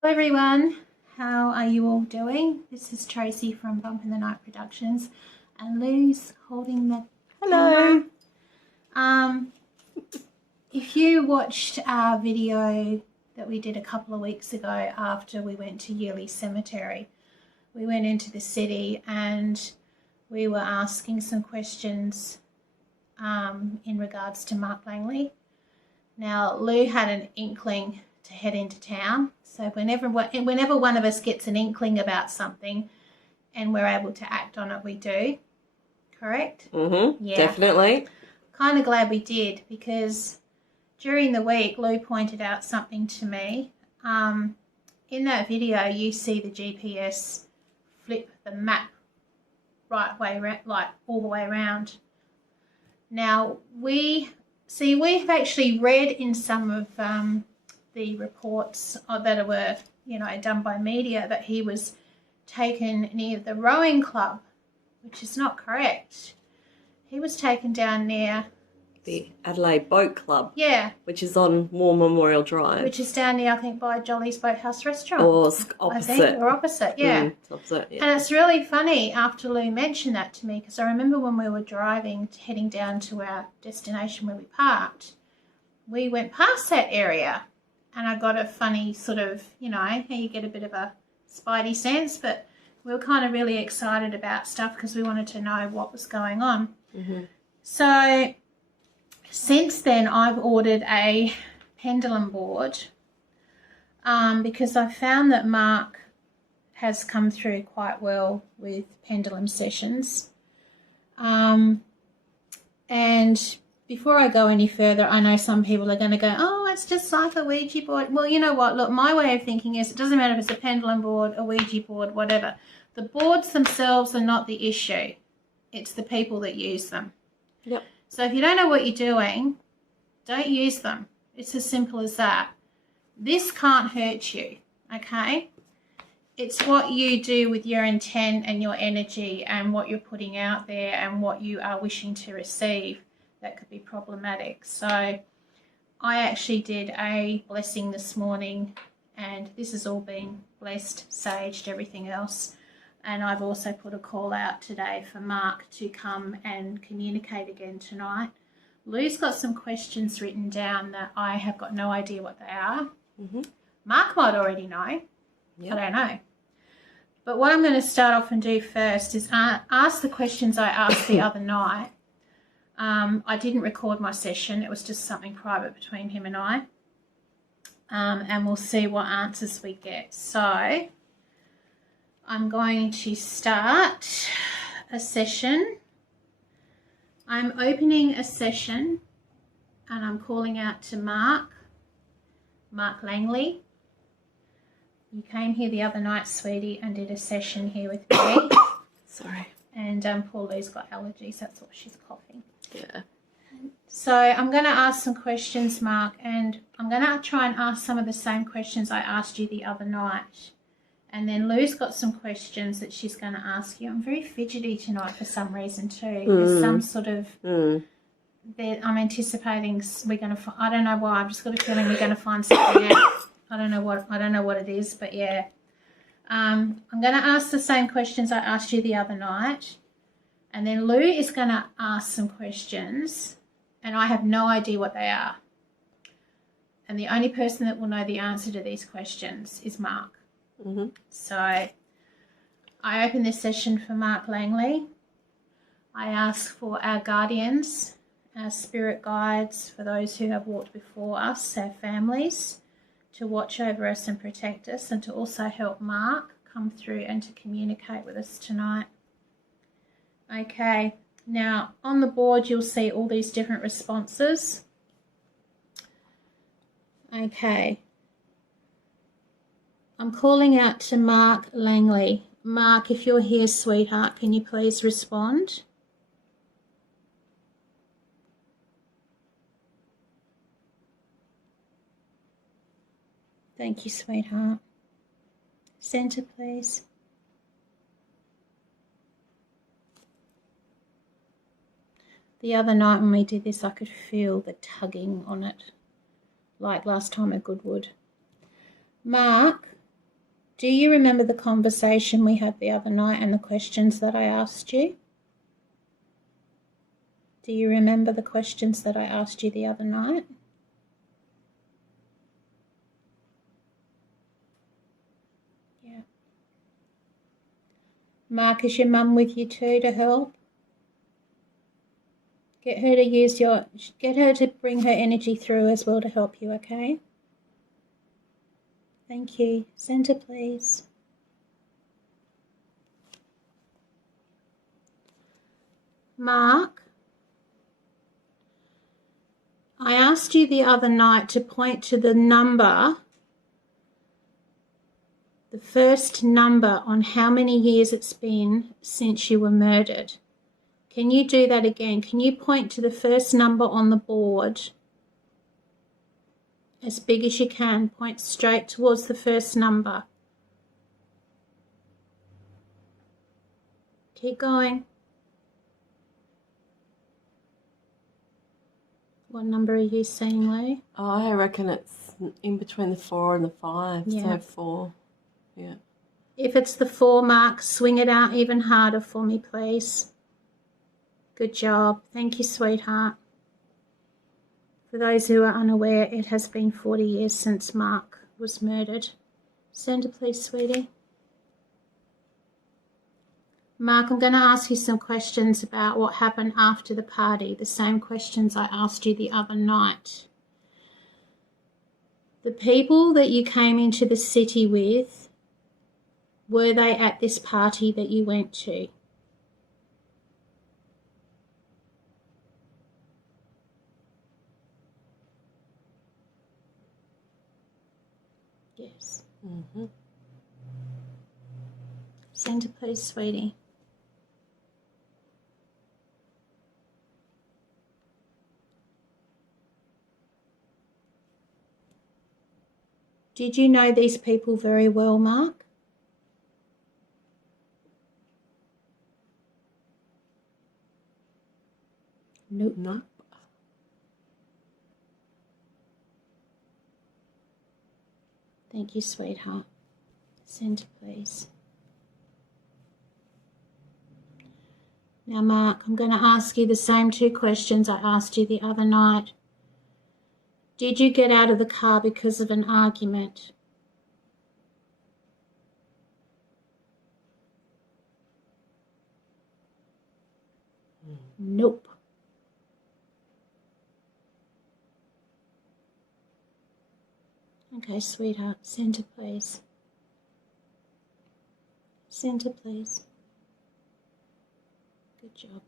Hello everyone, how are you all doing? This is Tracy from Bump in the Night Productions and Lou's holding the Hello. camera. If you watched our video that we did a couple of weeks ago after we went to Yearly Cemetery, we went into the city and we were asking some questions in regards to Mark Langley. Now, Lou had an inkling to head into town. So whenever one of us gets an inkling about something and we're able to act on it, we do. Correct? Yeah. Definitely. Kind of glad we did, because during the week, Lou pointed out something to me. In that video, you see the GPS flip the map right way, like all the way around. Now, we've actually read in some of the reports that were, done by media, that he was taken near the rowing club, which is not correct. He was taken down near the Adelaide Boat Club. Yeah. Which is on War Memorial Drive. Which is down near, I think, by Jolly's Boathouse Restaurant. Or opposite. I think, or opposite, yeah. It's opposite, yeah. And it's really funny after Lou mentioned that to me, because I remember when we were driving, heading down to our destination where we parked, we went past that area and I got a funny sort of, how you get a bit of a spidey sense, but we were kind of really excited about stuff because we wanted to know what was going on. Mm-hmm. So since then, I've ordered a pendulum board because I found that Mark has come through quite well with pendulum sessions. And before I go any further, I know some people are going to go, oh, it's just like a Ouija board. Well, you know what? Look, my way of thinking is it doesn't matter if it's a pendulum board, a Ouija board, whatever. The boards themselves are not the issue. It's the people that use them. Yep. So if you don't know what you're doing, don't use them. It's as simple as that. This can't hurt you, okay? It's what you do with your intent and your energy and what you're putting out there and what you are wishing to receive that could be problematic. So I actually did a blessing this morning, and this has all been blessed, saged, everything else. And I've also put a call out today for Mark to come and communicate again tonight. Lou's got some questions written down that I have got no idea what they are. Mm-hmm. Mark might already know. Yep. I don't know. But what I'm going to start off and do first is ask the questions I asked the other night. I didn't record my session. It was just something private between him and I. And we'll see what answers we get. So I'm going to start a session. I'm opening a session and I'm calling out to Mark Langley. You came here the other night, sweetie, and did a session here with me. Sorry. And poor Lou's got allergies, that's why she's coughing. Yeah. So I'm going to ask some questions, Mark, and I'm going to try and ask some of the same questions I asked you the other night. And then Lou's got some questions that she's going to ask you. I'm very fidgety tonight for some reason too. There's some sort of, that I'm anticipating we're going to, I don't know why, I've just got a feeling we're going to find something out. I don't know what it is, but yeah. I'm going to ask the same questions I asked you the other night. And then Lou is going to ask some questions, and I have no idea what they are. And the only person that will know the answer to these questions is Mark. Mm-hmm. So I open this session for Mark Langley. I ask for our guardians, our spirit guides, for those who have walked before us, our families, to watch over us and protect us, and to also help Mark come through and to communicate with us tonight. Okay, now on the board you'll see all these different responses. Okay, I'm calling out to Mark Langley. Mark, if you're here, sweetheart, can you please respond? Thank you, sweetheart. Centre, please. The other night when we did this, I could feel the tugging on it, like last time at Goodwood. Mark, Do you remember the conversation we had the other night and the questions that I asked you? Do you remember the questions that I asked you the other night? Yeah. Mark, is your mum with you too to help? Get her to bring her energy through as well to help you, okay? Thank you. Centre, please. Mark, I asked you the other night to point to the number, the first number on how many years it's been since you were murdered. Can you do that again? Can you point to the first number on the board as big as you can? Point straight towards the first number. Keep going. What number are you seeing, Lou? Oh, I reckon it's in between the 4 and the 5. Yeah. So 4. Yeah. If it's the 4 mark, swing it out even harder for me, please. Good job. Thank you, sweetheart. For those who are unaware, it has been 40 years since Mark was murdered. Centre, please, sweetie. Mark, I'm going to ask you some questions about what happened after the party, the same questions I asked you the other night. The people that you came into the city with, were they at this party that you went to? Yes. Mm-hmm. Centre, please, sweetie. Did you know these people very well, Mark? Nope. No. Thank you, sweetheart. Centre, please. Now, Mark, I'm going to ask you the same 2 questions I asked you the other night. Did you get out of the car because of an argument? Nope. Okay, sweetheart. Centre, please. Centre, please. Good job.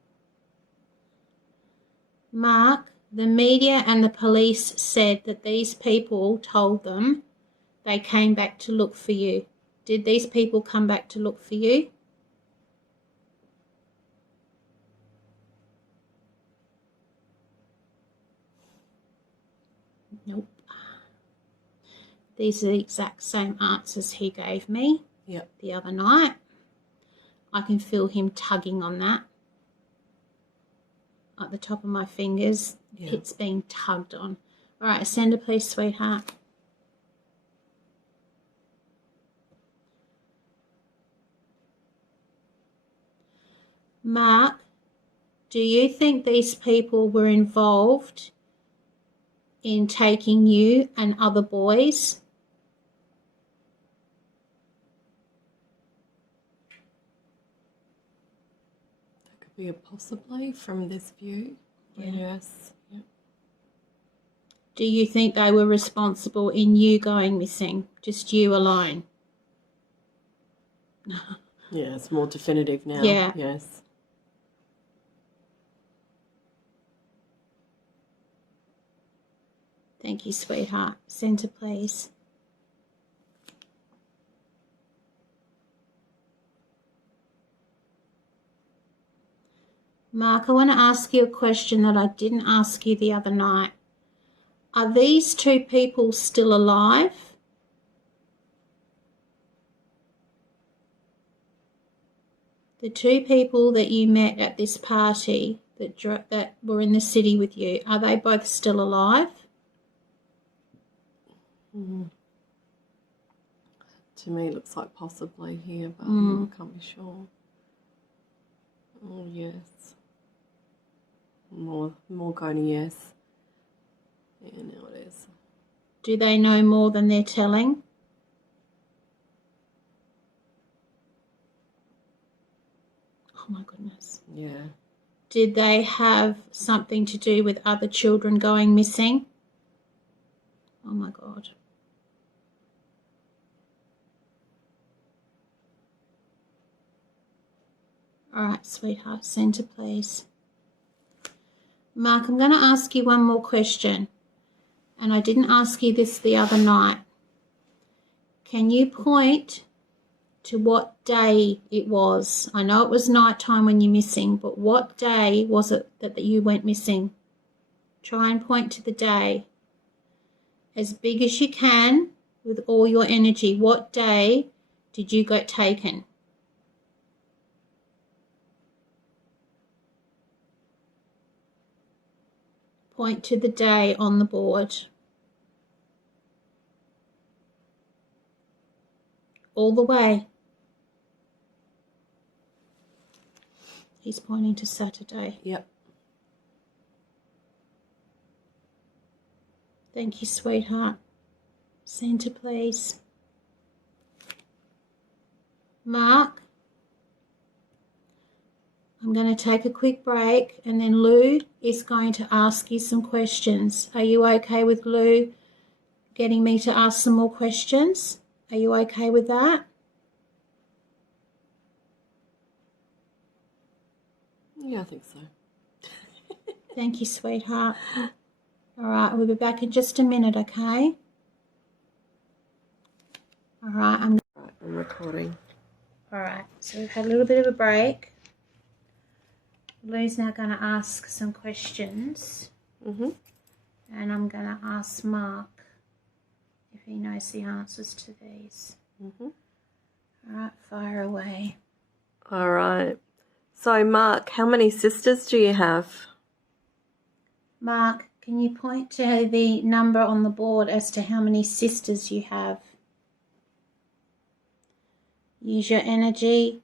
Mark, the media and the police said that these people told them they came back to look for you. Did these people come back to look for you? Nope. These are the exact same answers he gave me the other night. I can feel him tugging on that. At the top of my fingers, it's being tugged on. All right, Centre, please, sweetheart. Mark, do you think these people were involved in taking you and other boys? Yeah, possibly from this view. Yeah. Yes. Yeah. Do you think they were responsible in you going missing? Just you alone? Yeah, it's more definitive now. Yeah. Yes. Thank you, sweetheart. Centre, please. Mark, I want to ask you a question that I didn't ask you the other night. Are these 2 people still alive? The 2 people that you met at this party that were in the city with you, are they both still alive? To me, it looks like possibly here, but I can't be sure. Oh, yes. More going to yes. Yeah, now it is. Do they know more than they're telling? Oh my goodness. Yeah. Did they have something to do with other children going missing? Oh my God. All right, sweetheart, centre please. Mark, I'm going to ask you one more question. And I didn't ask you this the other night. Can you point to what day it was? I know it was nighttime when you're missing, but what day was it that you went missing? Try and point to the day. As big as you can with all your energy. What day did you get taken? Point to the day on the board. All the way. He's pointing to Saturday. Yep. Thank you, sweetheart. Centre, please. Mark, I'm going to take a quick break and then Lou is going to ask you some questions. Are you okay with Lou getting me to ask some more questions? Are you okay with that? Yeah, I think so. Thank you, sweetheart. All right, we'll be back in just a minute, okay? All right, Right, I'm recording. All right, so we've had a little bit of a break. Lou's now going to ask some questions. Mm-hmm. And I'm going to ask Mark if he knows the answers to these. Mm-hmm. All right, fire away. All right. So, Mark, how many sisters do you have? Mark, can you point to the number on the board as to how many sisters you have? Use your energy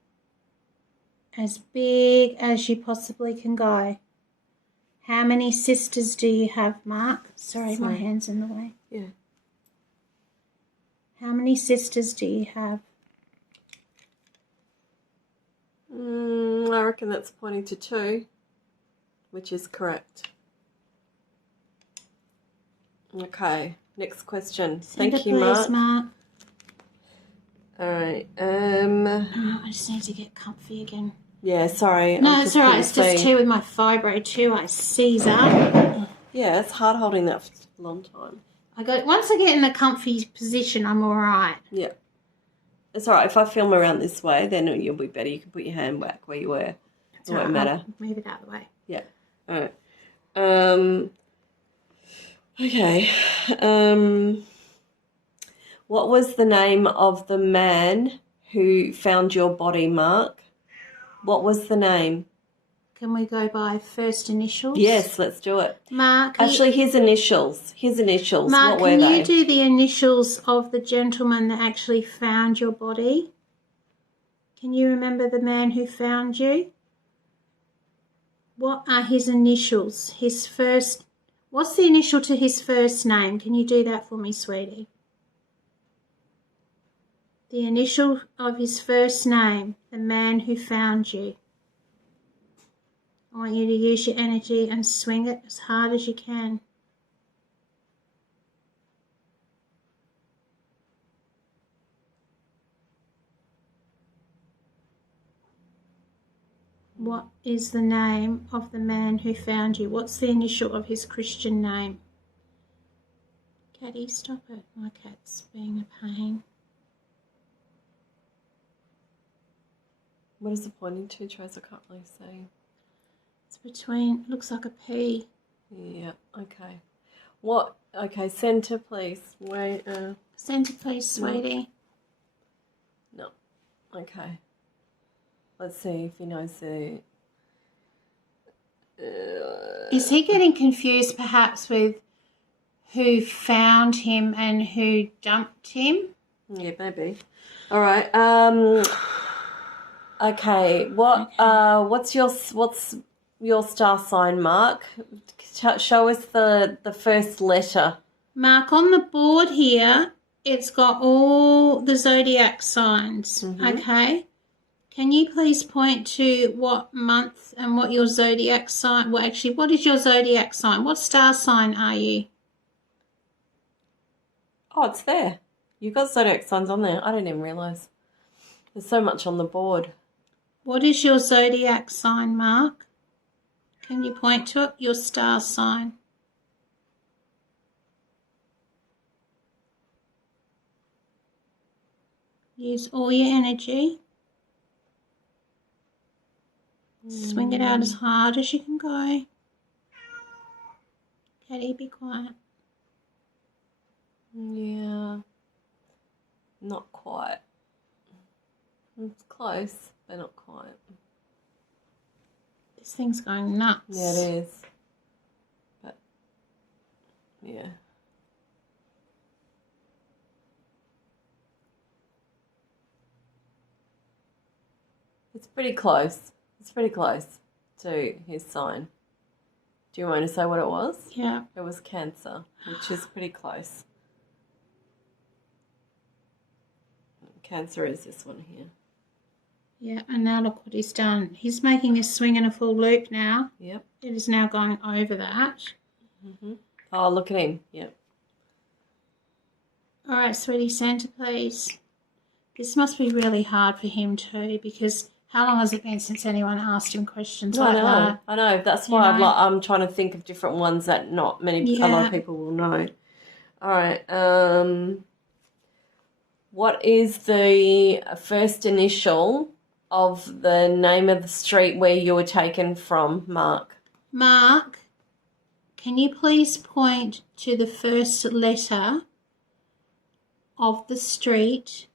as big as you possibly can go. How many sisters do you have, Mark? Sorry, my hand's in the way. Yeah. How many sisters do you have? I reckon that's pointing to 2, which is correct. Okay, next question. Thank you, Please, Mark. All right. Oh, I just need to get comfy again. Yeah, sorry. No, it's all right. It's just too with my fibro too. I seize up. Yeah, it's hard holding that for a long time. Once I get in a comfy position, I'm all right. Yeah. It's all right. If I film around this way, then you'll be better. You can put your hand back where you were. It won't matter. I'll move it out of the way. Yeah. All right. Okay. What was the name of the man who found your body, Mark? What was the name? Can we go by first initials? Yes, let's do it. Mark. Actually, his initials. Mark, what were they? can you do the initials of the gentleman that actually found your body? Can you remember the man who found you? What are his initials? What's the initial to his first name? Can you do that for me, sweetie? The initial of his first name, the man who found you. I want you to use your energy and swing it as hard as you can. What is the name of the man who found you? What's the initial of his Christian name? Catty, stop it. My cat's being a pain. What is it pointing to, Trace? I can't really see. It's between, looks like a P. Yeah, okay. What? Okay, centre, please. Wait. Centre, please, sweetie. No. Okay. Let's see if he knows the... Is he getting confused perhaps with who found him and who dumped him? Yeah, maybe. All right. Okay. What's your star sign, Mark? Show us the first letter. Mark, on the board here, it's got all the zodiac signs, okay? Can you please point to what month and what your zodiac sign, well, actually, what is your zodiac sign? What star sign are you? Oh, it's there. You got zodiac signs on there. I didn't even realise. There's so much on the board. What is your zodiac sign, Mark? Can you point to it? Your star sign. Use all your energy. Swing it out as hard as you can go. Katie, be quiet. Yeah. Not quite. It's close, but not quite. This thing's going nuts. Yeah, it is. But, yeah. It's pretty close. It's pretty close to his sign. Do you want to say what it was? Yeah. It was Cancer, which is pretty close. Cancer is this one here. Yeah, and now look what he's done. He's making a swing in a full loop now. Yep. It is now going over that. Oh, look at him. Yep. All right, sweetie, Santa, please. This must be really hard for him too, because how long has it been since anyone asked him questions like that? I know. That's why I'm trying to think of different ones that not many other people will know. All right. What is the first initial of the name of the street where you were taken from, Mark? Mark, can you please point to the first letter of the street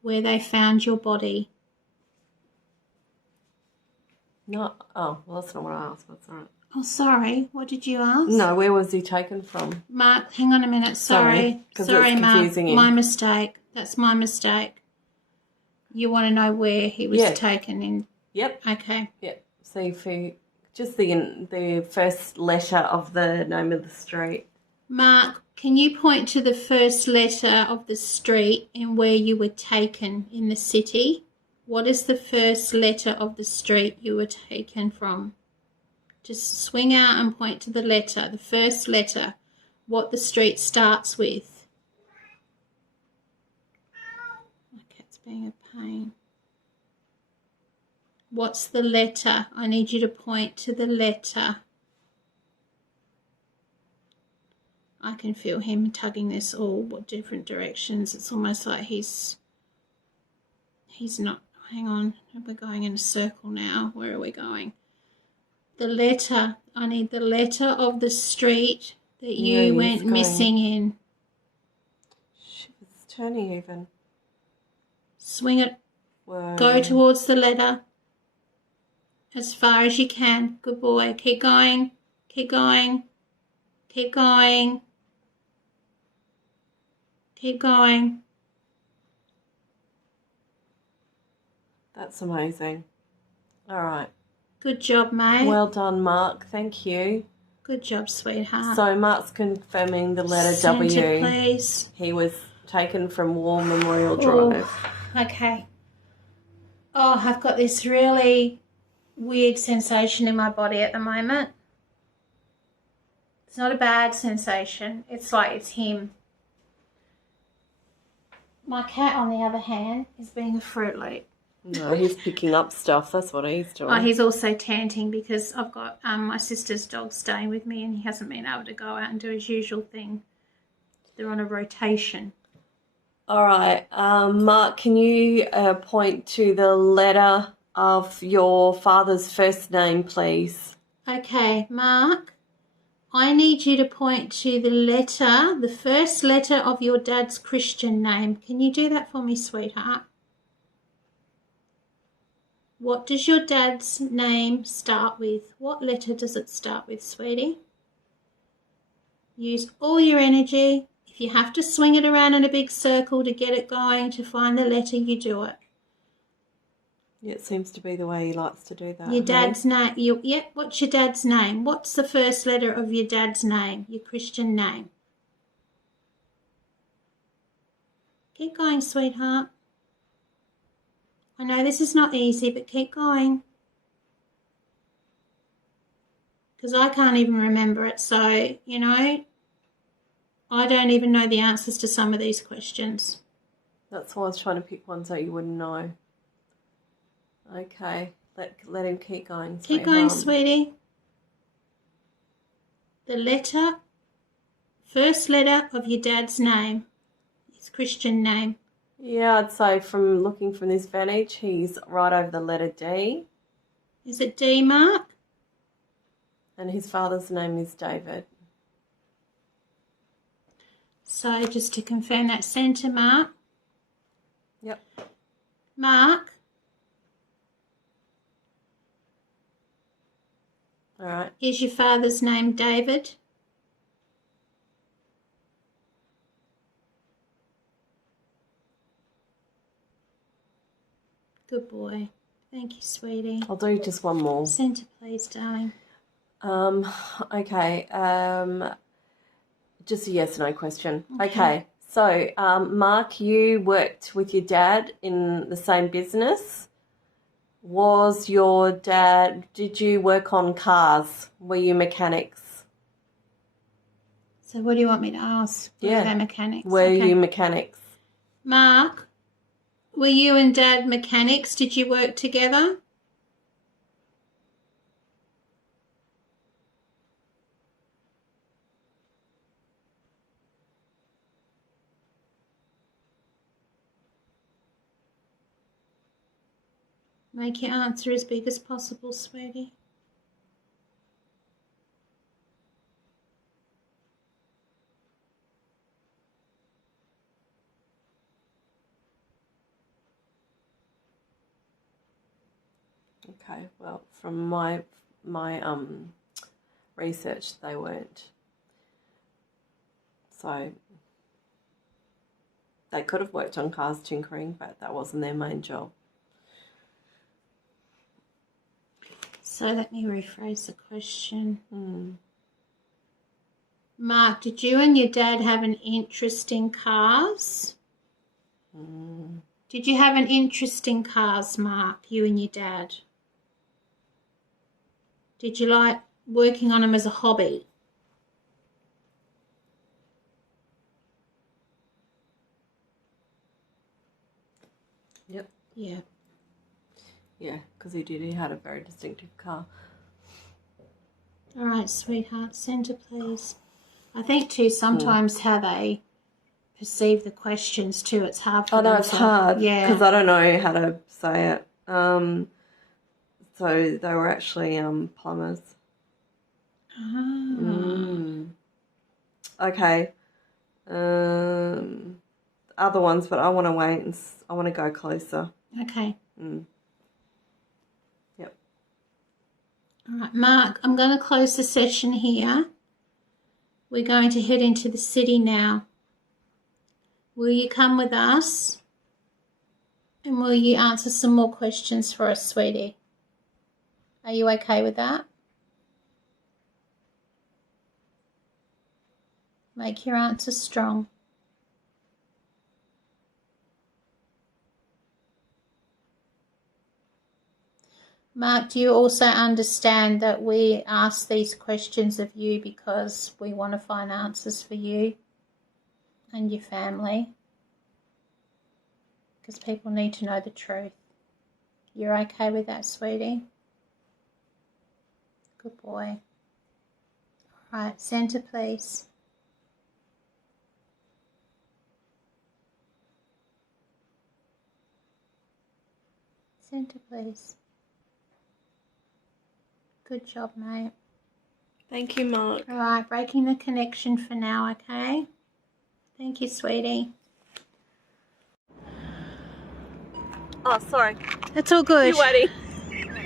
where they found your body? No. Oh, well, that's not what I asked. That's all right. Oh, sorry. What did you ask? No, where was he taken from? Mark, hang on a minute. Sorry, Mark. My mistake. That's my mistake. You want to know where he was taken in? Yep. Okay. Yep. So if you just the first letter of the name of the street. Mark, can you point to the first letter of the street and where you were taken in the city? What is the first letter of the street you were taken from? Just swing out and point to the letter, the first letter, what the street starts with. My cat's being a pain. What's the letter? I need you to point to the letter. I can feel him tugging this all different directions. It's almost like he's not, hang on, we're going in a circle now. Where are we going? The letter, I need the letter of the street that you went missing in. It's turning even. Swing it. Whoa. Go towards the letter as far as you can. Good boy. Keep going. Keep going. Keep going. Keep going. That's amazing. All right. Good job, mate. Well done, Mark. Thank you. Good job, sweetheart. So Mark's confirming the letter Santa, W. Please. He was taken from War Memorial Drive. Okay. Oh, I've got this really weird sensation in my body at the moment. It's not a bad sensation. It's like it's him. My cat, on the other hand, is being a Fruit Loop. No, he's picking up stuff. That's what he's doing. Oh, he's also tanting because I've got my sister's dog staying with me and he hasn't been able to go out and do his usual thing. They're on a rotation. All right. Mark, can you point to the letter of your father's first name, please? Okay, Mark, I need you to point to the letter, the first letter of your dad's Christian name. Can you do that for me, sweetheart? What does your dad's name start with? What letter does it start with, sweetie? Use all your energy. If you have to swing it around in a big circle to get it going, to find the letter, you do it. Yeah, it seems to be the way he likes to do that. Your dad's name. What's your dad's name? What's the first letter of your dad's name? Your Christian name. Keep going, sweetheart. I know this is not easy, but keep going. Because I can't even remember it, so, you know, I don't even know the answers to some of these questions. That's why I was trying to pick ones that you wouldn't know. Okay, let him keep going. Keep going, sweetie. The letter, first letter of your dad's name, his Christian name. Yeah, I'd say from looking from this vantage, he's right over the letter D. Is it D, Mark? And his father's name is David. So just to confirm that centre, Mark. Yep. Mark. All right. Is your father's name David? Good boy. Thank you, sweetie. I'll do just one more. Centre, please, darling. Okay. Just a yes or no question. Okay. So, Mark, you worked with your dad in the same business. Was your dad, did you work on cars? Were you mechanics? So what do you want me to ask? Yeah. Were they mechanics? Were you mechanics? Mark, were you and Dad mechanics? Did you work together? Make your answer as big as possible, sweetie. Okay, well, from my research, they weren't. So they could have worked on cars tinkering, but that wasn't their main job. So let me rephrase the question. Mark, did you and your dad have an interest in cars? Did you have an interest in cars, Mark, you and your dad? Did you like working on them as a hobby? Yep. Yeah. Yeah, because he did. He had a very distinctive car. All right, sweetheart. Centre, please. I think, too, sometimes how they perceive the questions, too, it's hard for them. I know, it's hard. Yeah. Because I don't know how to say it. So they were actually plumbers. Okay. Other ones, but I want to wait and I want to go closer. Okay. Yep. All right, Mark, I'm going to close the session here. We're going to head into the city now. Will you come with us? And will you answer some more questions for us, sweetie? Are you okay with that? Make your answer strong. Mark, do you also understand that we ask these questions of you because we want to find answers for you and your family? Because people need to know the truth. You're okay with that, sweetie? Good boy. All right, centre, please. Centre, please. Good job, mate. Thank you, Mark. All right, breaking the connection for now, okay? Thank you, sweetie. Oh, sorry. That's all good. You're waiting.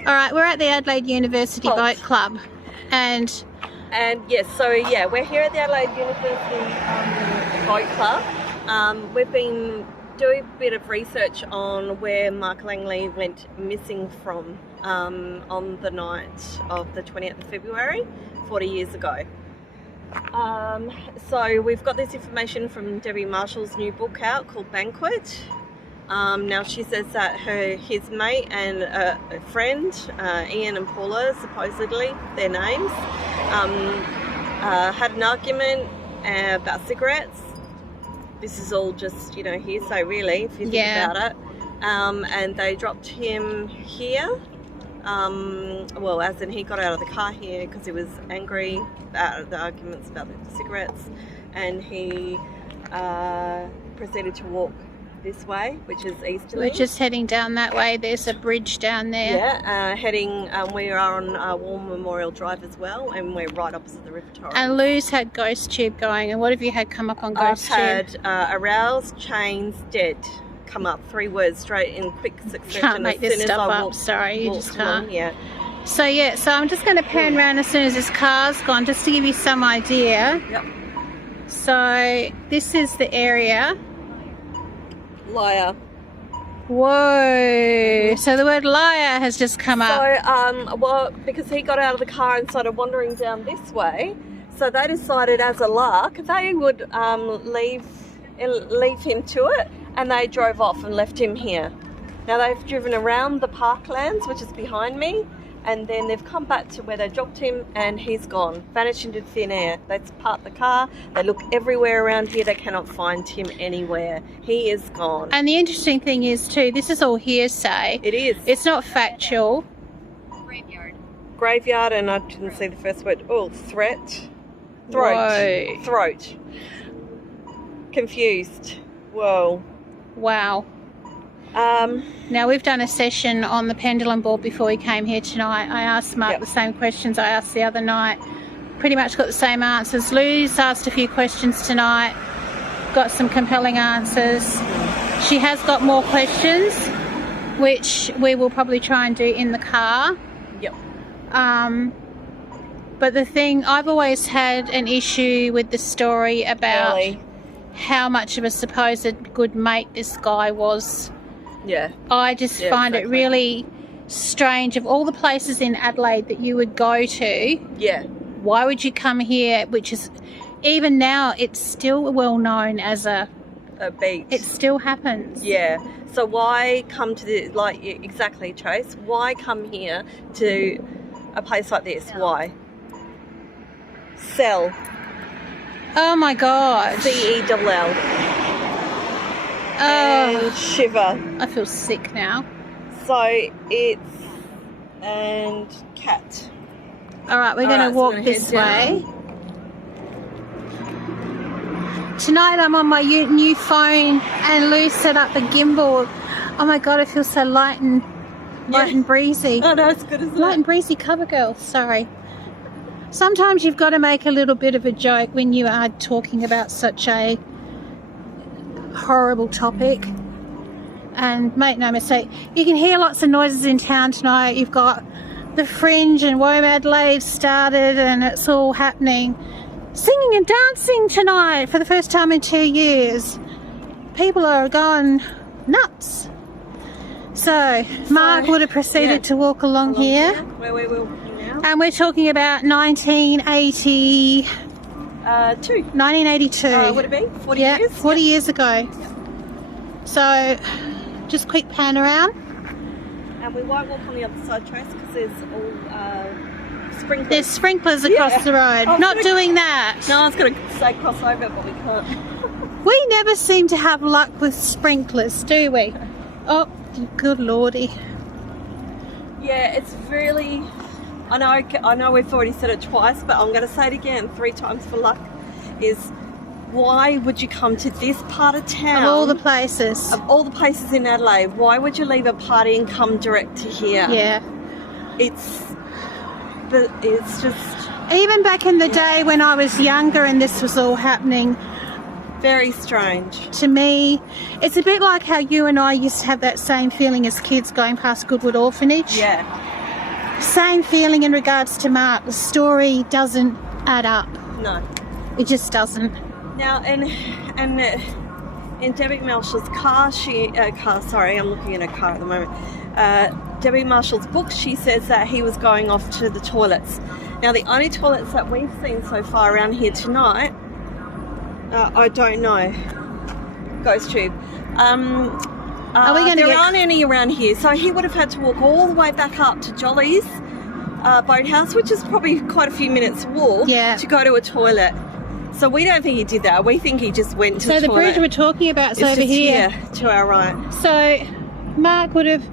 All right, we're at the Adelaide University Boat Club, and yes, so yeah, we're here at the Adelaide University Boat Club. We've been doing a bit of research on where Mark Langley went missing from on the night of the 20th of February, 40 years ago. So we've got this information from Debbie Marshall's new book out called Banquet. Now she says that his mate and a friend, Ian and Paula, supposedly their names, had an argument about cigarettes. This is all just, you know, hearsay really, if you think about it. And they dropped him here. Well, as in he got out of the car here because he was angry about the arguments about the cigarettes, and he proceeded to walk this way, which is easterly. We're just heading down that way. There's a bridge down there. Yeah, heading, we are on War Memorial Drive as well, and we're right opposite the River Torrens. And Lou's had Ghost Tube going, and what have you had come up on Ghost Tube? I've had aroused, chains, dead come up, 3 words straight in quick succession. Can't make this stuff up, sorry, you just can't. Yeah. So I'm just going to pan around as soon as this car's gone, just to give you some idea. Yep. So this is the area. Liar. Whoa. So the word liar has just come up. So, well, because he got out of the car and started wandering down this way, so they decided as a lark they would leave him to it, and they drove off and left him here. Now they've driven around the parklands, which is behind me, and then they've come back to where they dropped him, and he's gone, vanished into thin air. They parked the car, they look everywhere around here, they cannot find him anywhere. He is gone. And the interesting thing is too, this is all hearsay. It is. It's not factual. Graveyard, and I didn't see the first word. Oh, threat. Throat. Whoa. Throat. Confused. Whoa. Wow. Now we've done a session on the pendulum board before we came here tonight. I asked Mark the same questions I asked the other night. Pretty much got the same answers. Lou's asked a few questions tonight. Got some compelling answers. She has got more questions, which we will probably try and do in the car. Yep. But the thing, I've always had an issue with the story about how much of a supposed good mate this guy was. Yeah. I just find it really strange. Of all the places in Adelaide that you would go to, why would you come here, which is, even now, it's still well known as a beach. It still happens. Yeah. So why come to the, like, exactly, Trace, why come here to a place like this? Why? Sell. Oh my God. C-E-L-L. And shiver. I feel sick now. So it's, and cat. All right, we're going to walk this way. Tonight I'm on my new phone, and Lou set up the gimbal. Oh my God, I feel so light and breezy. Oh no, it's good, isn't it? Light and breezy cover girl, sorry. Sometimes you've got to make a little bit of a joke when you are talking about such a horrible topic. And make no mistake, you can hear lots of noises in town tonight. You've got the Fringe and Womadelaide Adelaide started, and it's all happening. Singing and dancing tonight for the first time in 2 years. People are going nuts. So Mark would have proceeded to walk along here. Where we will now. And we're talking about 1982. 1982. Would it be? 40 years? Yeah, 40 years ago. So, just quick pan around. And we won't walk on the other side, Trace, because there's all sprinklers. There's sprinklers across the road. Not doing that. No, I was going to say cross over, but we can't. We never seem to have luck with sprinklers, do we? Oh, good lordy. Yeah, it's really... I know we've already said it twice, but I'm going to say it again 3 times for luck, is why would you come to this part of town? Of all the places. Of all the places in Adelaide, why would you leave a party and come direct to here? Yeah. It's just... Even back in the day when I was younger and this was all happening... Very strange. To me, it's a bit like how you and I used to have that same feeling as kids going past Goodwood Orphanage. Yeah. Same feeling in regards to Mark. The story doesn't add up. No. It just doesn't. Now, in Debbie Marshall's car, I'm looking at her car at the moment. Debbie Marshall's book, she says that he was going off to the toilets. Now, the only toilets that we've seen so far around here tonight, I don't know. Ghost tube. There aren't any around here, so he would have had to walk all the way back up to Jolly's boathouse, which is probably quite a few minutes walk, to go to a toilet. So we don't think he did that. We think he just went to the toilet. So the bridge we're talking about is over here. To our right. So Mark would have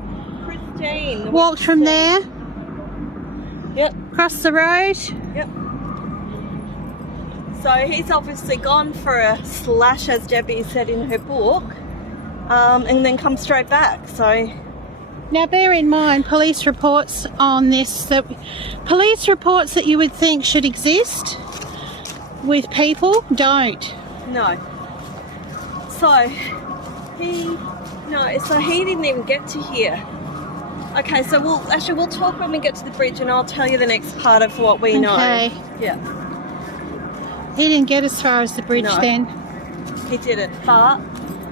walked from there. Yep. Across the road. Yep. So he's obviously gone for a slash, as Debbie said in her book, and then come straight back. So now bear in mind, police reports on this, police reports that you would think should exist with people don't. No. So he didn't even get to here. Okay, so we'll talk when we get to the bridge, and I'll tell you the next part of what we know. Okay. Yeah. He didn't get as far as the bridge then. He didn't, but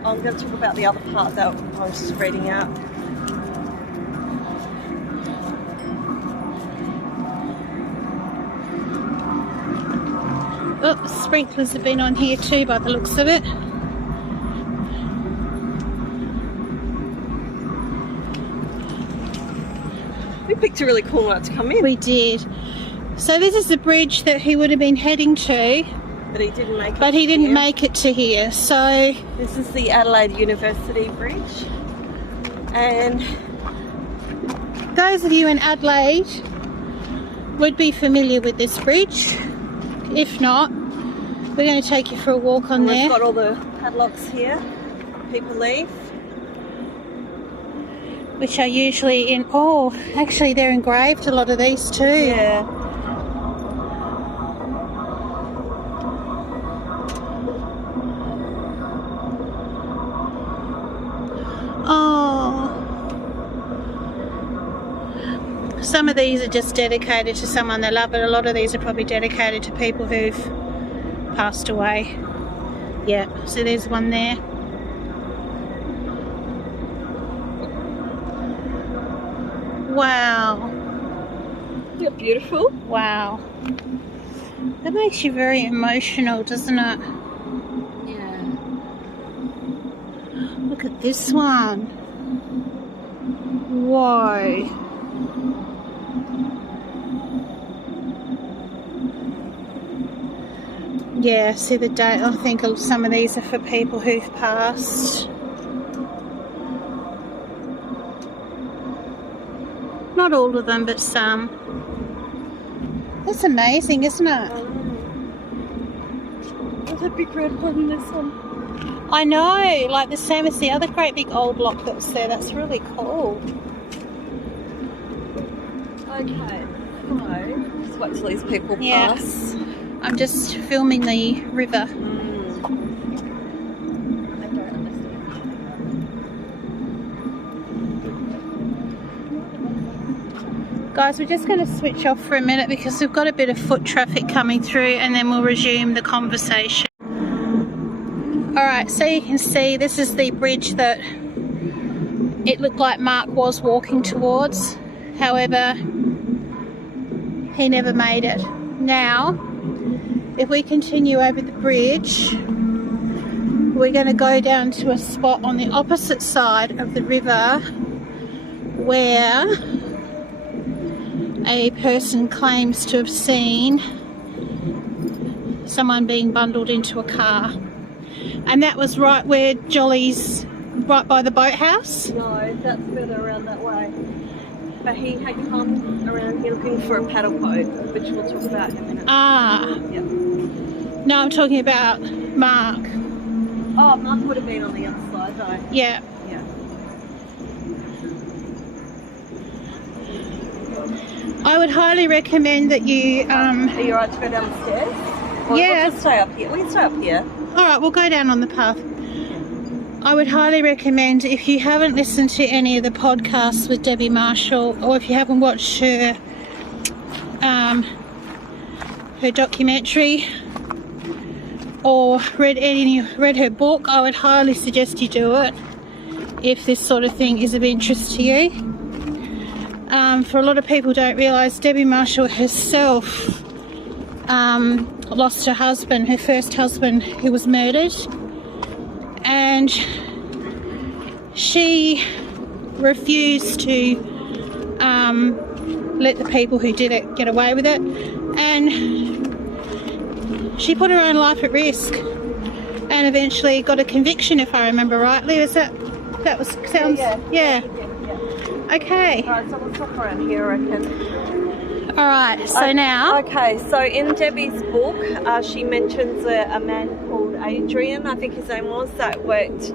I'm going to talk about the other part that I was just reading out. Oh, sprinklers have been on here too by the looks of it. We picked a really cool night to come in. We did. So this is the bridge that he would have been heading to. But he didn't make it. But he didn't make it to here. So this is the Adelaide University Bridge. And those of you in Adelaide would be familiar with this bridge. If not, we're going to take you for a walk on there. We've got all the padlocks here. People leave. Which are usually in, actually they're engraved, a lot of these too. Yeah. Oh. Some of these are just dedicated to someone they love, but a lot of these are probably dedicated to people who've passed away. Yeah, so there's one there. Wow. They're beautiful. Wow. That makes you very emotional, doesn't it? Yeah. Look at this one. Whoa. Yeah, see the date. I think some of these are for people who've passed. Not all of them, but some. That's amazing, isn't it? There's a big red one in this one. I know, like the same as the other great big old block that was there. That's really cool. Okay, so just wait till these people pass. I'm just filming the river. Guys, we're just going to switch off for a minute because we've got a bit of foot traffic coming through, and then we'll resume the conversation. Alright, so you can see this is the bridge that it looked like Mark was walking towards. However, he never made it. Now, if we continue over the bridge, we're going to go down to a spot on the opposite side of the river where a person claims to have seen someone being bundled into a car. And that was right where Jolly's, right by the boathouse? No, that's further around that way. But he had come around here looking for a paddle boat, which we'll talk about in a minute. Ah. Yep. No, I'm talking about Mark. Oh, Mark would have been on the other side though. Yeah. Yeah. I would highly recommend that you... Are you alright to go down the stairs? Or yeah. We'll just stay up here. We can stay up here. Alright, we'll go down on the path. I would highly recommend, if you haven't listened to any of the podcasts with Debbie Marshall, or if you haven't watched her documentary or read her book, I would highly suggest you do it if this sort of thing is of interest to you. For a lot of people don't realise, Debbie Marshall herself lost her husband, her first husband, who was murdered, and she refused to let the people who did it get away with it, and she put her own life at risk and eventually got a conviction, if I remember rightly. Is that was sounds yeah. Okay. Alright, so we'll stop around here, I reckon. Alright, so now Okay, so in Debbie's book, she mentions a man called Adrian, I think his name was, that worked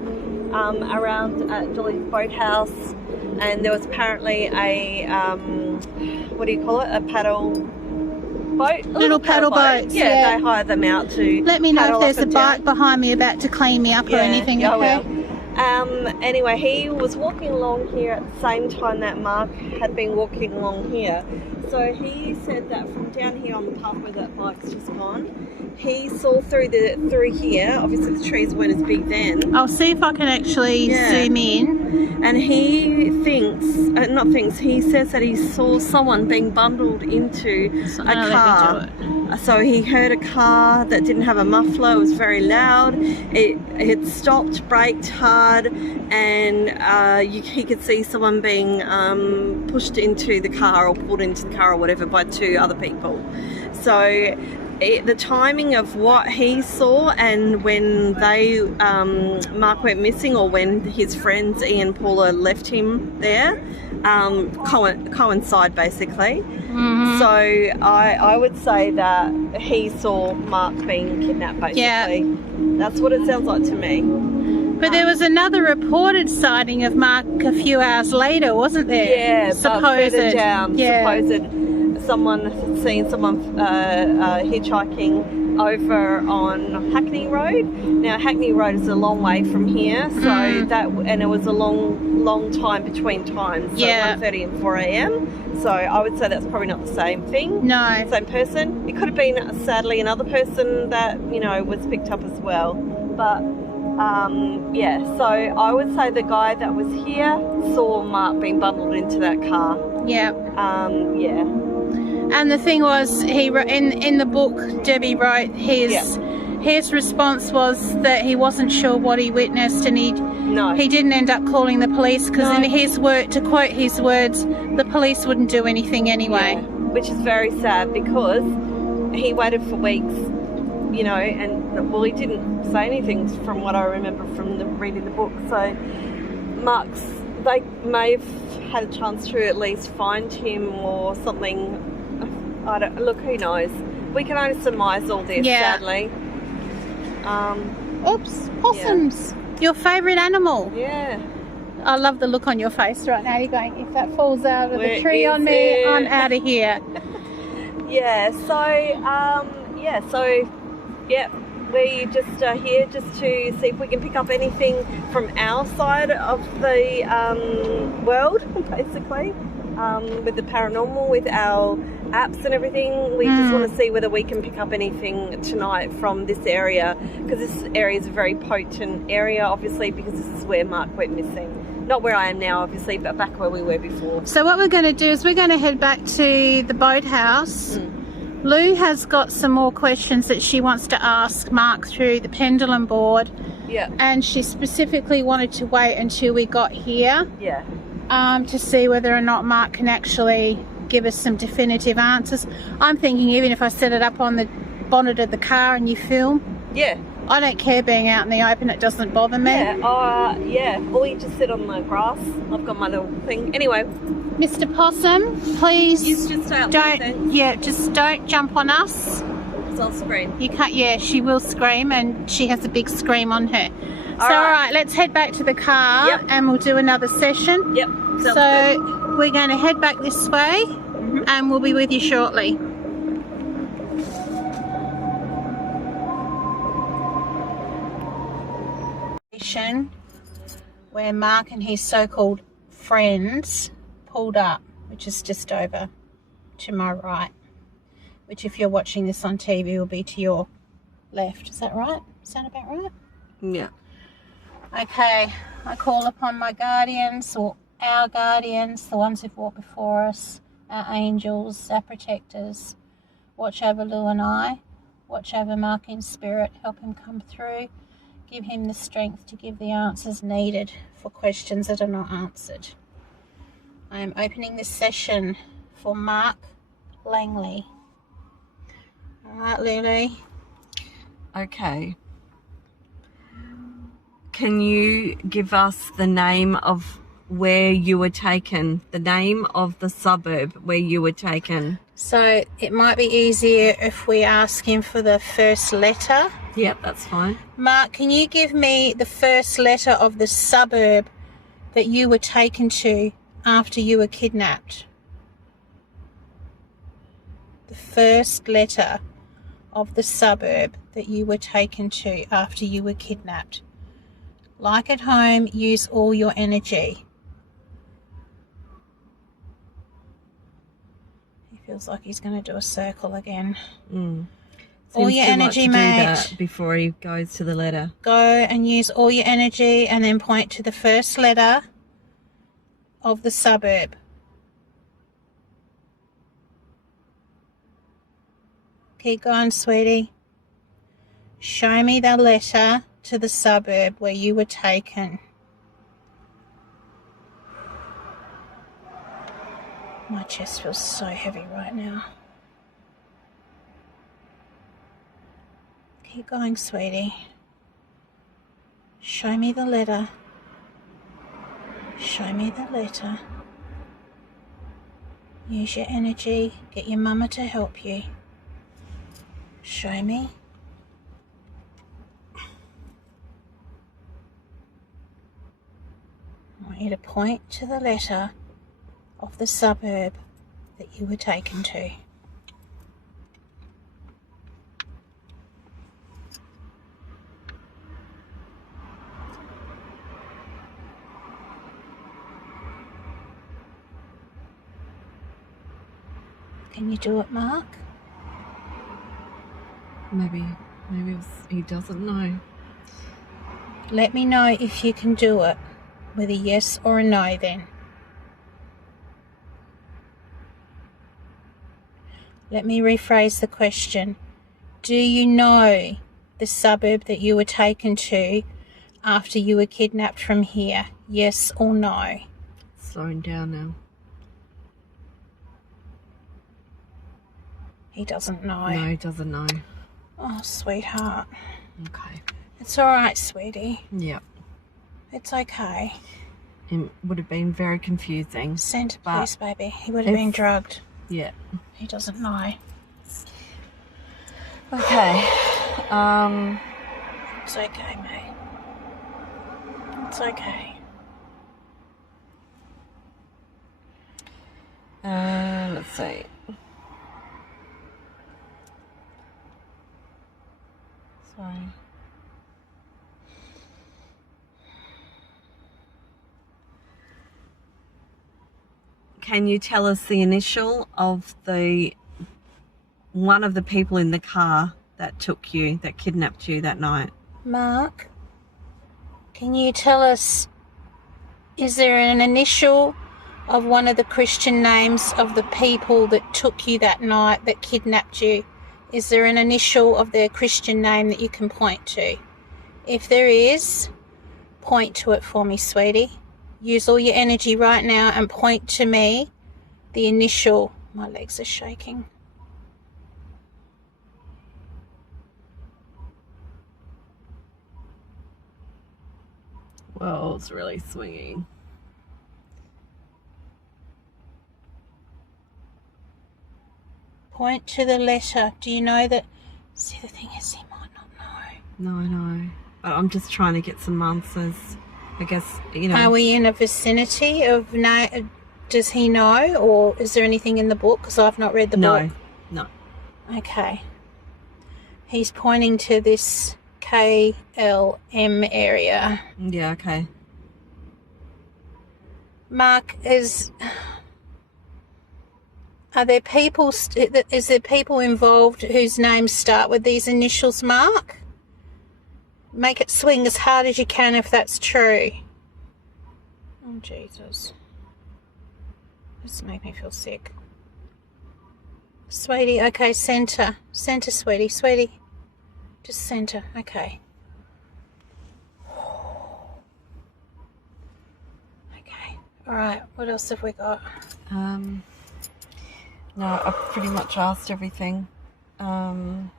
around at Dolly's boathouse, and there was apparently a what do you call it? A paddle boat? Little paddle boats. Yeah, they hire them out to let me know if paddle there's up a and bike down. behind me about to clean me up or anything. Yeah, Okay. well. Anyway, he was walking along here at the same time that Mark had been walking along here. So he said that from down here on the pathway that bike's just gone, he saw through here. Obviously, the trees weren't as big then. I'll see if I can actually zoom in. And he he says that he saw someone being bundled into a car. So he heard a car that didn't have a muffler. It was very loud. It had stopped, braked hard, and he could see someone being pushed into the car or pulled into the car or whatever by two other people. So the timing of what he saw and when Mark went missing, or when his friends Ian and Paula left him there, coincide basically. Mm-hmm. So I would say that he saw Mark being kidnapped basically. Yeah. That's what it sounds like to me. But there was another reported sighting of Mark a few hours later, wasn't there? Yeah, supposed. further down, Yeah. supposed someone seen someone hitchhiking over on Hackney Road. Now Hackney Road is a long way from here, so and it was a long time between times, so 1:30 and 4 a.m. So I would say that's probably not the same thing. No. Same person. It could have been sadly another person that was picked up as well. But so I would say the guy that was here saw Mark being bundled into that car. Yeah. Yeah. And the thing was, he in the book Debbie wrote his response was that he wasn't sure what he witnessed, and he didn't end up calling the police because in his word, to quote his words, the police wouldn't do anything anyway. Yeah, which is very sad because he waited for weeks, and he didn't say anything from what I remember from reading the book. So they may have had a chance to at least find him or something. Look, who knows? We can only surmise all this, sadly. Oops, possums. Yeah. Your favourite animal. Yeah. I love the look on your face right now. You're going, if that falls out of the tree on me, it? I'm out of here. We just are here just to see if we can pick up anything from our side of the world, basically. With the paranormal, with our apps and everything, we just want to see whether we can pick up anything tonight from this area, because this area is a very potent area, obviously, because this is where Mark went missing. Not where I am now, obviously, but back where we were before. So what we're going to do is we're going to head back to the boathouse. Lou has got some more questions that she wants to ask Mark through the pendulum board. Yeah. And she specifically wanted to wait until we got here. Yeah. To see whether or not Mark can actually give us some definitive answers. I'm thinking even if I set it up on the bonnet of the car and you film. Yeah. I don't care being out in the open, it doesn't bother me. Yeah. Or you just sit on the grass. I've got my little thing. Anyway. Mr. Possum, please just stay up there, just don't jump on us. Because I'll scream. You can't, she will scream, and she has a big scream on her. All right, let's head back to the car and we'll do another session. Yep. So we're going to head back this way and we'll be with you shortly. Where Mark and his so-called friends pulled up, which is just over to my right, which if you're watching this on TV will be to your left. Is that right? Sound about right? Yeah. Okay, I call upon my guardians, or our guardians, the ones who've walked before us, our angels, our protectors. Watch over Lou and I. Watch over Mark in spirit. Help him come through. Give him the strength to give the answers needed for questions that are not answered. I am opening this session for Mark Langley. All right, Lulu. Okay. Can you give us the name of where you were taken? The name of the suburb where you were taken? So it might be easier if we ask him for the first letter. Yep, that's fine. Mark, can you give me the first letter of the suburb that you were taken to after you were kidnapped? The first letter of the suburb that you were taken to after you were kidnapped. Like at home, use all your energy. He feels like he's going to do a circle again. All Seems your too much energy, to do mate. that before he goes to the letter. Go and use all your energy and then point to the first letter of the suburb. Keep going, sweetie. Show me the letter to the suburb where you were taken. My chest feels so heavy right now. Keep going, sweetie. Show me the letter. Show me the letter. Use your energy. Get your mama to help you. Show me. I want you to point to the letter of the suburb that you were taken to. Can you do it, Mark? Maybe he doesn't know. Let me know if you can do it, with a yes or a no then. Let me rephrase the question. Do you know the suburb that you were taken to after you were kidnapped from here? Yes or no? Slowing down now. He doesn't know. No, he doesn't know. Oh, sweetheart. Okay. It's all right, sweetie. Yep. It's okay. It would have been very confusing. Send But police, baby. He would have been drugged. Yeah. He doesn't know. Okay. It's okay, mate. It's okay. Let's see. Sorry. Can you tell us the initial of one of the people in the car that kidnapped you that night? Mark, can you tell us, is there an initial of one of the Christian names of the people that took you that night, that kidnapped you? Is there an initial of their Christian name that you can point to? If there is, point to it for me, sweetie. Use all your energy right now and point to me the initial. My legs are shaking. Well, it's really swinging. Point to the letter. Do you know that? See, the thing is, he might not know. No, I know. But I'm just trying to get some answers. I guess, Are we in a vicinity of does he know, or is there anything in the book? Because I've not read the book. No. Okay. He's pointing to this KLM area. Yeah, okay. Mark, Are there people, is there people involved whose names start with these initials, Mark? Make it swing as hard as you can if that's true. Oh, Jesus. This made me feel sick. Sweetie, okay, centre. Centre, sweetie, sweetie. Just centre, okay. Okay, alright, what else have we got? No, I've pretty much asked everything. Well,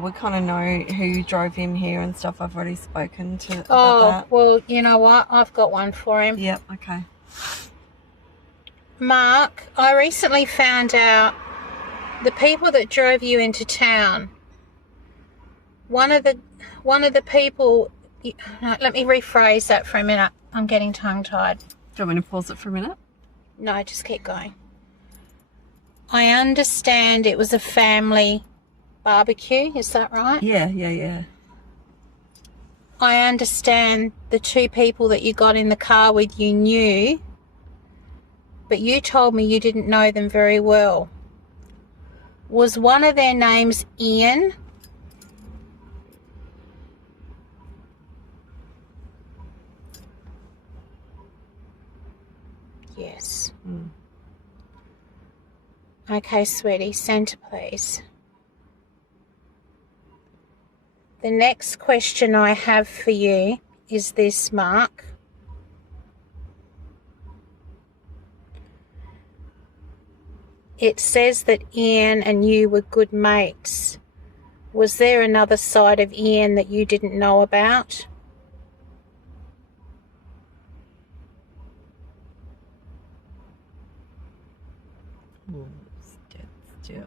we kind of know who drove him here and stuff. I've already spoken to about that. Well, you know what? I've got one for him. Yep, okay. Mark, I recently found out the people that drove you into town, one of the people, no, let me rephrase that for a minute. I'm getting tongue-tied. Do you want me to pause it for a minute? No, just keep going. I understand it was a family barbecue, is that right? Yeah. I understand the two people that you got in the car with you knew, but you told me you didn't know them very well. Was one of their names Ian? Yes. Okay, sweetie, centre please. The next question I have for you is this, Mark. It says that Ian and you were good mates. Was there another side of Ian that you didn't know about? Oh, dead still.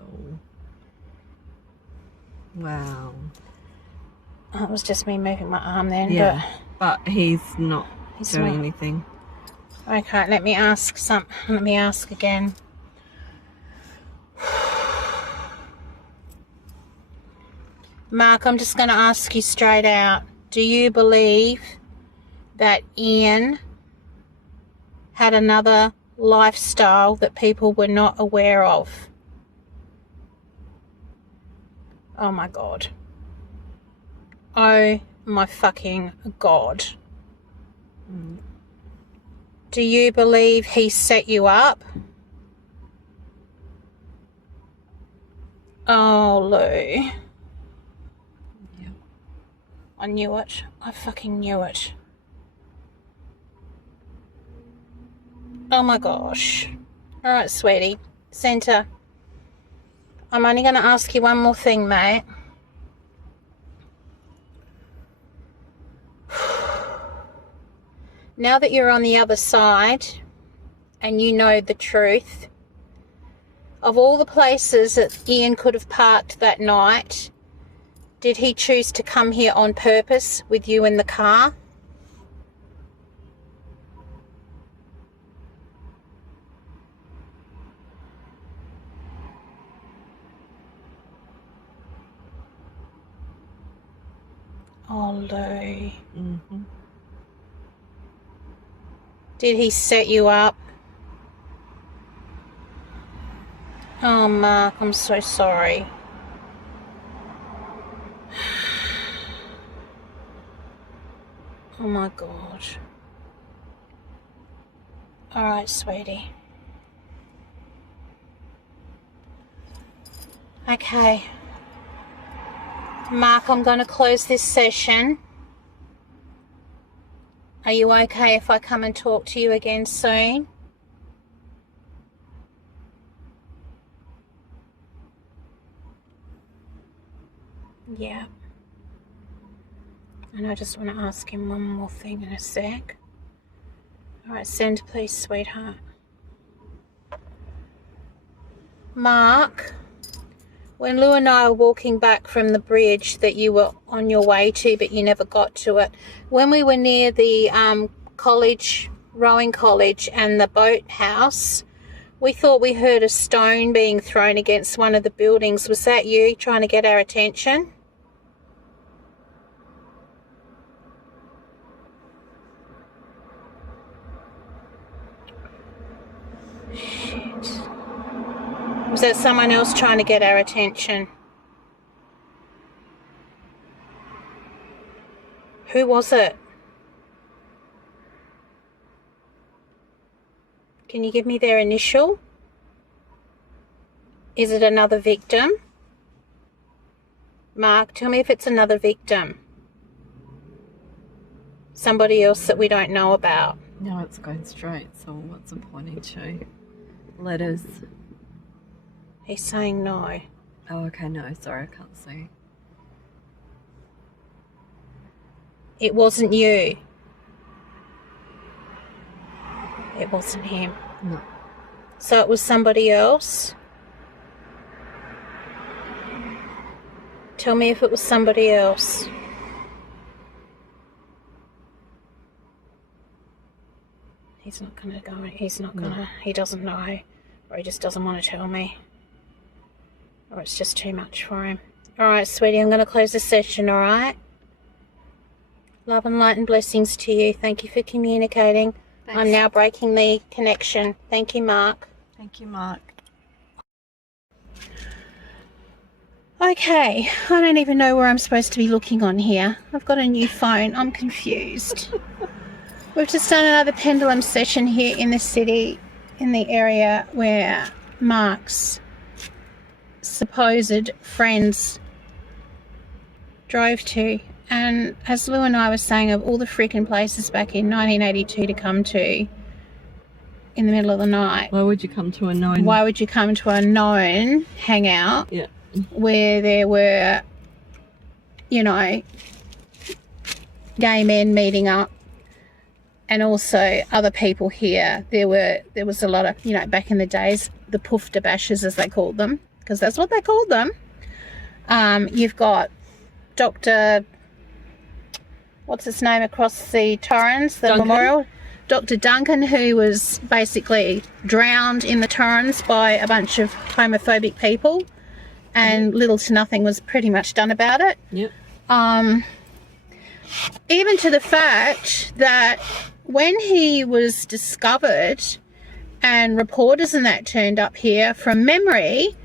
Wow. Oh, it was just me moving my arm then. Yeah, but he's not He's doing not. anything. Okay, let me ask again. Mark, I'm just going to ask you straight out. Do you believe that Ian had another lifestyle that people were not aware of? Oh my God. Oh my fucking God. Do you believe he set you up? Oh, Lou. Yeah. I knew it. I fucking knew it. Oh my gosh. All right, sweetie. Centre. I'm only going to ask you one more thing, mate. Now that you're on the other side and you know the truth, of all the places that Ian could have parked that night, did he choose to come here on purpose with you in the car? Oh, Lou. Mm-hmm. Did he set you up? Oh, Mark, I'm so sorry. Oh, my God. All right, sweetie. Okay. Mark, I'm going to close this session. Are you okay if I come and talk to you again soon? Yeah. And I just want to ask him one more thing in a sec. All right, send please, sweetheart. Mark, when Lou and I were walking back from the bridge that you were on your way to, but you never got to it, when we were near the rowing college and the boathouse, we thought we heard a stone being thrown against one of the buildings. Was that you trying to get our attention? Was that someone else trying to get our attention? Who was it? Can you give me their initial? Is it another victim? Mark, tell me if it's another victim. Somebody else that we don't know about. No, it's going straight, so what's it pointing to? Letters. He's saying no. Oh, okay, no, sorry, I can't see. It wasn't you. It wasn't him. No. So it was somebody else? Tell me if it was somebody else. He's not going to go. He's not going to. He doesn't know. Or he just doesn't want to tell me. Or it's just too much for him. Alright, sweetie, I'm going to close the session, alright? Love and light and blessings to you. Thank you for communicating. Thanks. I'm now breaking the connection. Thank you, Mark. Thank you, Mark. Okay, I don't even know where I'm supposed to be looking on here. I've got a new phone. I'm confused. We've just done another pendulum session here in the city, in the area where Mark's supposed friends drove to. And as Lou and I were saying, of all the freaking places back in 1982 to come to in the middle of the night, Why would you come to a known? why would you come to a known hangout Yeah. where there were, you know, gay men meeting up and also other people here? There was a lot of, you know, back in the days, the poofter bashers, as they called them, because that's what they called them. You've got Dr. What's his name across the Torrens, the Duncan? memorial? Dr. Duncan, who was basically drowned in the Torrens by a bunch of homophobic people, and little to nothing was pretty much done about it. Yep. Even to the fact that when he was discovered and reporters and that turned up here, from memory,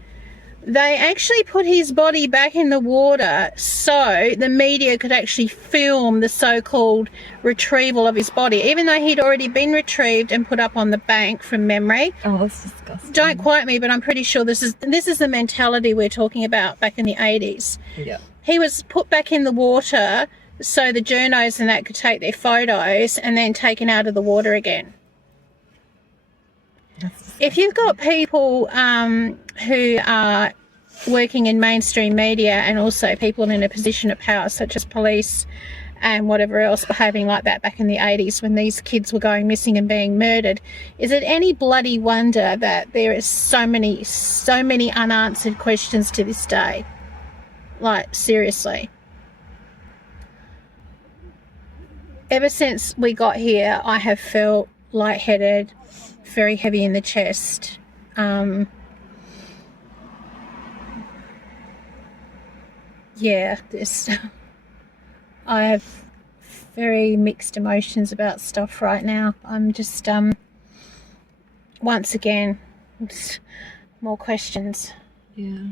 they actually put his body back in the water so the media could actually film the so-called retrieval of his body, even though he'd already been retrieved and put up on the bank, from memory. Oh, that's disgusting. Don't quote me, but I'm pretty sure this is the mentality we're talking about back in the 80s. Yeah. He was put back in the water so the journos and that could take their photos, and then taken out of the water again. If you've got people who are working in mainstream media, and also people in a position of power such as police and whatever else, behaving like that back in the 80s when these kids were going missing and being murdered, is it any bloody wonder that there is so many unanswered questions to this day? Like, seriously. Ever since we got here, I have felt lightheaded, very heavy in the chest. Yeah, I have very mixed emotions about stuff right now. I'm just, once again, just more questions, Yeah.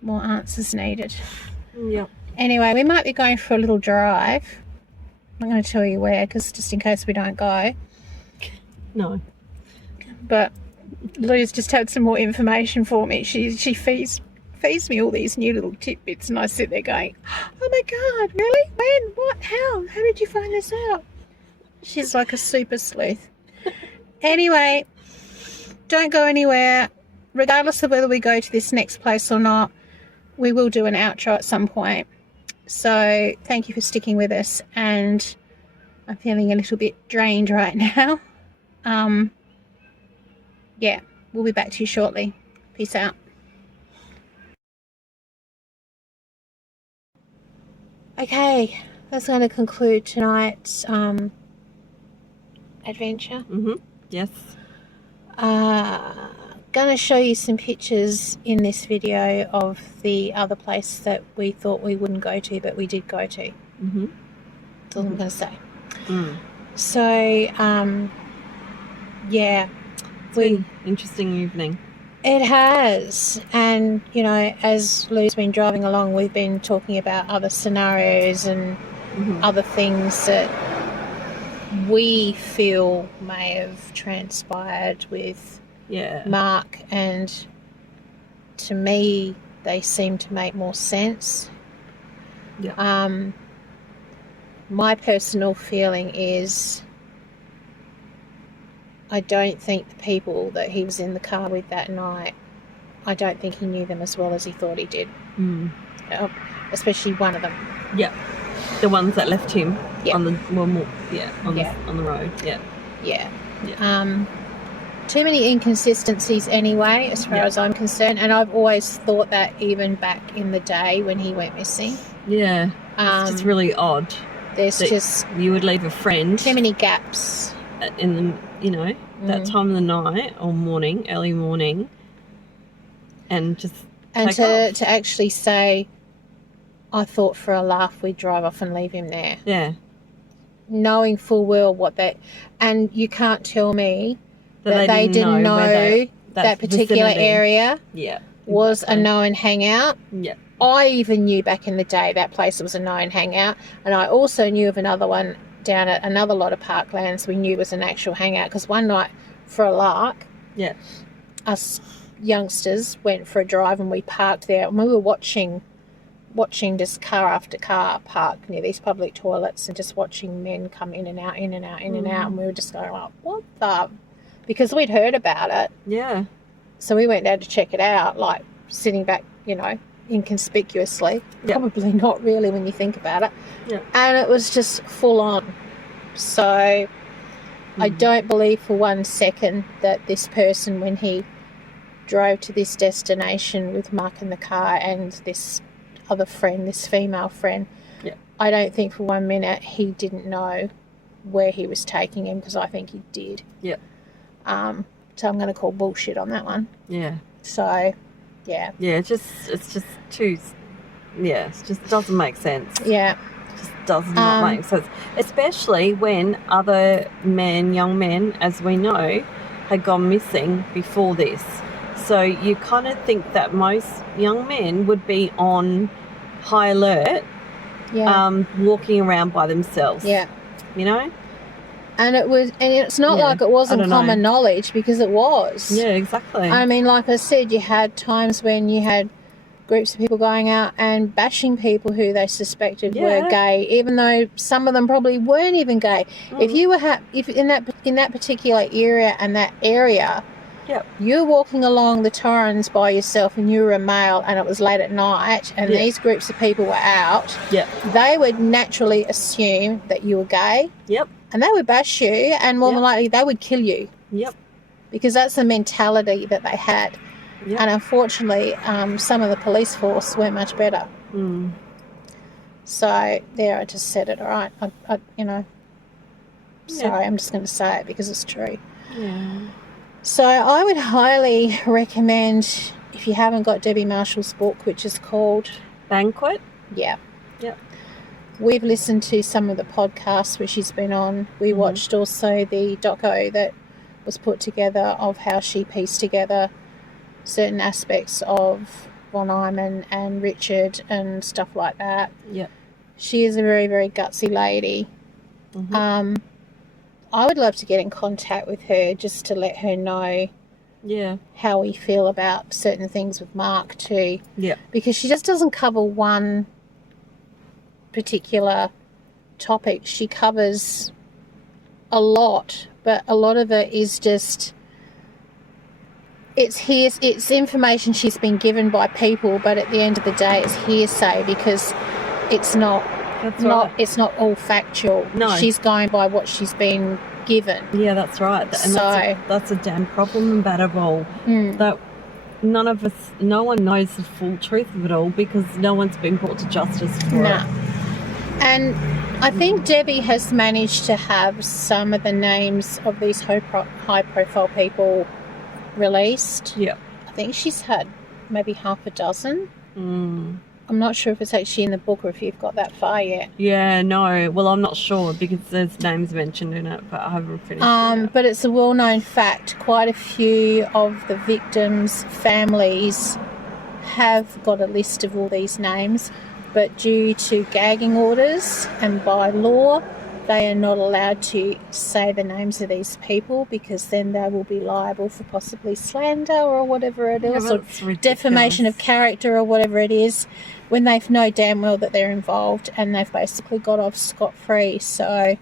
more answers needed. Yep. Anyway, we might be going for a little drive. I'm going to tell you where, because just in case we don't go. No. But Lou's just had some more information for me. She feeds me all these new little tidbits, and I sit there going, oh my God, really? When? What? How? How did you find this out? She's like a super sleuth. Anyway, don't go anywhere. Regardless of whether we go to this next place or not, we will do an outro at some point. So thank you for sticking with us, and I'm feeling a little bit drained right now. Yeah, we'll be back to you shortly. Peace out. Okay, that's going to conclude tonight's adventure. Yes. Going to show you some pictures in this video of the other place that we thought we wouldn't go to, but we did go to. That's all I'm going to say. So, yeah. It's been an interesting evening. It has. And, you know, as Lou's been driving along, we've been talking about other scenarios and other things that we feel may have transpired with Yeah. Mark, and to me, they seem to make more sense. Yeah. My personal feeling is I don't think the people that he was in the car with that night, I don't think he knew them as well as he thought he did. Especially one of them. Yeah. The ones that left him Yeah. on the on Yeah. on the road. Yeah. Yeah. Yeah. Too many inconsistencies anyway, as far Yeah. as I'm concerned, and I've always thought that even back in the day when he went missing. Yeah. It's just really odd. There's that just you would leave a friend too many gaps. in the that time of the night or morning, early morning, and just And take off. to actually say, I thought for a laugh we'd drive off and leave him there. Yeah. Knowing full well what that, and you can't tell me that they didn't know where that particular vicinity. area Yeah. was exactly. a known hangout. Yeah. I even knew back in the day that place was a known hangout, and I also knew of another one down at another lot of parklands we knew was an actual hangout, because one night for a lark, Yeah. us youngsters went for a drive and we parked there, and we were watching just car after car park near these public toilets and just watching men come in and out, in and out, in and out, and we were just going like, what the? Because we'd heard about it. Yeah. So we went down to check it out, like sitting back, you know, inconspicuously. Yeah. Probably not really when you think about it. Yeah. And it was just full on. So I don't believe for 1 second that this person, when he drove to this destination with Mark in the car and this other friend, this female friend, Yeah. I don't think for 1 minute he didn't know where he was taking him, because I think he did. Yeah. So I'm going to call bullshit on that one. Yeah. So, yeah. Yeah. It's just too. Yeah. It just doesn't make sense. Yeah. It just does not make sense. Especially when other young men, as we know, had gone missing before this. So you kind of think that most young men would be on high alert, Yeah. walking around by themselves. Yeah. You know? And it's not Yeah, like it I wasn't don't know. common knowledge, because it was. Yeah, exactly. I mean, like I said, you had times when you had groups of people going out and bashing people who they suspected were Yeah. gay, even though some of them probably weren't even gay. If you were if in that particular area and that area, Yep. you're walking along the Torrens by yourself and you were a male and it was late at night and Yeah. these groups of people were out, Yep. they would naturally assume that you were gay. Yep. And they would bash you, and more than Yep. likely they would kill you, Yep. because that's the mentality that they had. Yep. And unfortunately, some of the police force weren't much better. Mm. So there, I just said it. All right, sorry, I'm just going to say it because it's true. Yeah. So I would highly recommend, if you haven't got Debbie Marshall's book, which is called Banquet. Yeah. Yep. We've listened to some of the podcasts where she's been on. We watched also the doco that was put together of how she pieced together certain aspects of Von Eyman and Richard and stuff like that. Yep. She is a very, very gutsy lady. I would love to get in contact with her just to let her know Yeah. how we feel about certain things with Mark too. Yeah. Because she just doesn't cover one particular topic. She covers a lot, but a lot of it is just it's information she's been given by people, but at the end of the day it's hearsay, because it's not it's not all factual. No. She's going by what she's been given. Yeah, that's right. And that's a damn problem about it all. That no one knows the full truth of it all, because no one's been brought to justice for it. And I think Debbie has managed to have some of the names of these high-profile people released. Yeah. I think she's had maybe half a dozen I'm not sure if it's actually in the book or if you've got that far yet. Yeah, no. Well, I'm not sure because there's names mentioned in it, but I haven't finished it yet. But it's a well-known fact. Quite a few of the victims' families have got a list of all these names, but due to gagging orders and by law, they are not allowed to say the names of these people because then they will be liable for possibly slander or whatever it is, or defamation of character or whatever it is, when they know damn well that they're involved and they've basically got off scot-free. So,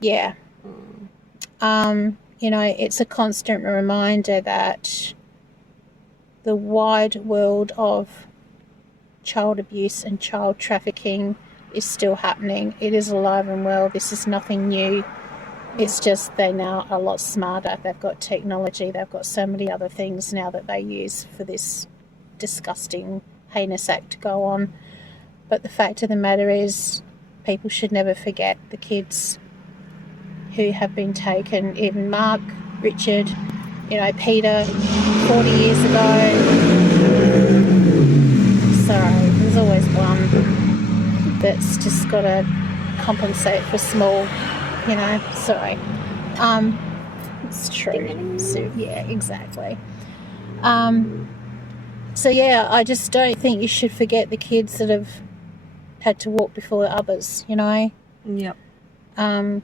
yeah. You know, it's a constant reminder that the wide world of child abuse and child trafficking is still happening. It is alive and well. This is nothing new. It's just they now are a lot smarter. They've got technology. They've got so many other things now that they use for this disgusting, heinous act to go on. But the fact of the matter is, people should never forget the kids who have been taken. Even Mark, Richard, you know, Peter, 40 years ago. Sorry, there's always one that's just got to compensate for small, you know, sorry. It's true. So, yeah, exactly. So, yeah, I just don't think you should forget the kids that have had to walk before the others, you know. Yep. I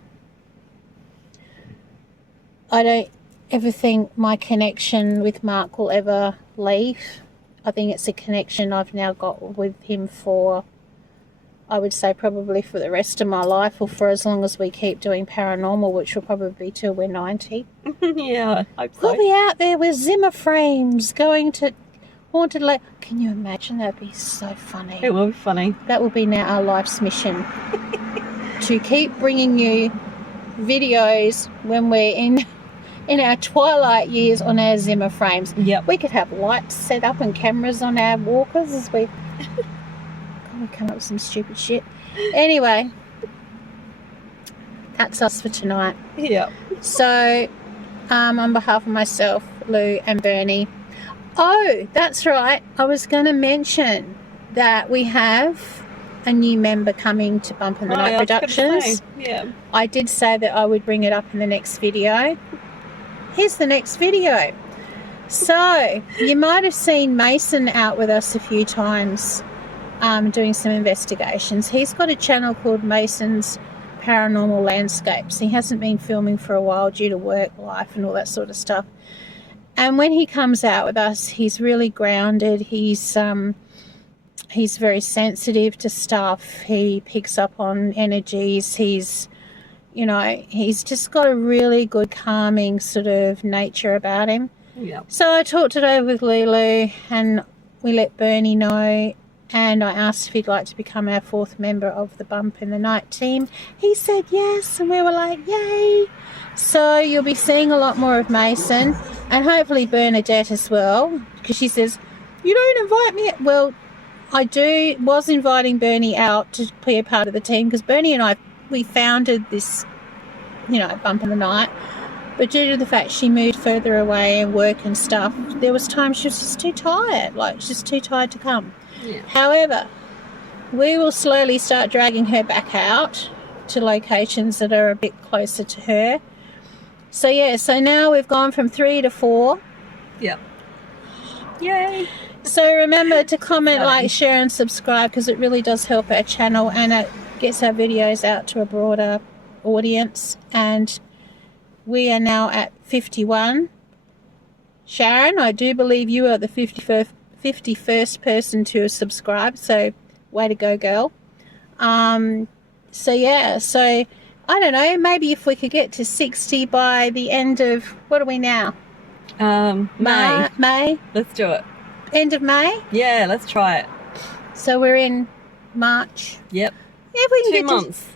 don't ever think my connection with Mark will ever leave. I think it's a connection I've now got with him for, I would say, probably for the rest of my life, or for as long as we keep doing paranormal, which will probably be till we're 90. Yeah, I hope so. We'll be out there with Zimmer frames going to haunted lake. Can you imagine? That'd be so funny. It will be funny. That will be now our life's mission. To keep bringing you videos when we're in our twilight years on our Zimmer frames. Yep. We could have lights set up and cameras on our walkers as we come up with some stupid shit. Anyway, that's us for tonight. Yeah. So, on behalf of myself, Lou and Bernie. Oh, that's right. I was going to mention that we have a new member coming to Bump in the Night Productions. Yeah. I did say that I would bring it up in the next video. Here's the next video. So, you might have seen Mason out with us a few times doing some investigations. He's got a channel called Mason's Paranormal Landscapes. He hasn't been filming for a while due to work, life and all that sort of stuff. And when he comes out with us, he's really grounded. He's very sensitive to stuff. He picks up on energies. He's just got a really good calming sort of nature about him. Yeah. So I talked it over with Lulu and we let Bernie know, and I asked if he'd like to become our 4th member of the Bump in the Night team. He said yes, and we were like, yay. So you'll be seeing a lot more of Mason, and hopefully Bernadette as well, because she says, you don't invite me. Well, I was inviting Bernie out to be a part of the team, because Bernie and I, we founded this, Bump in the Night, but due to the fact she moved further away and work and stuff, there was times she was just too tired, just too tired to come. Yeah. However, we will slowly start dragging her back out to locations that are a bit closer to her. So now we've gone from 3 to 4. Yep. Yay. So remember to comment, like, share and subscribe, because it really does help our channel and it gets our videos out to a broader audience. And we are now at 51. Sharon, I do believe you are the 51st person to subscribe, so way to go, girl. So I don't know, maybe if we could get to 60 by the end of, what are we now? May. May? Let's do it. End of May? Yeah, let's try it. So we're in March. Yep. Yeah, if we can 2 get months.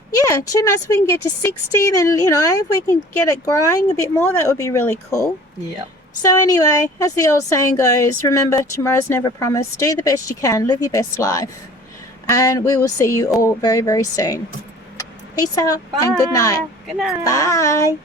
2 months we can get to 60, then, if we can get it growing a bit more, that would be really cool. Yep. So anyway, as the old saying goes, remember, tomorrow's never promised. Do the best you can. Live your best life. And we will see you all very, very soon. Peace out. Bye. And good night. Good night. Bye.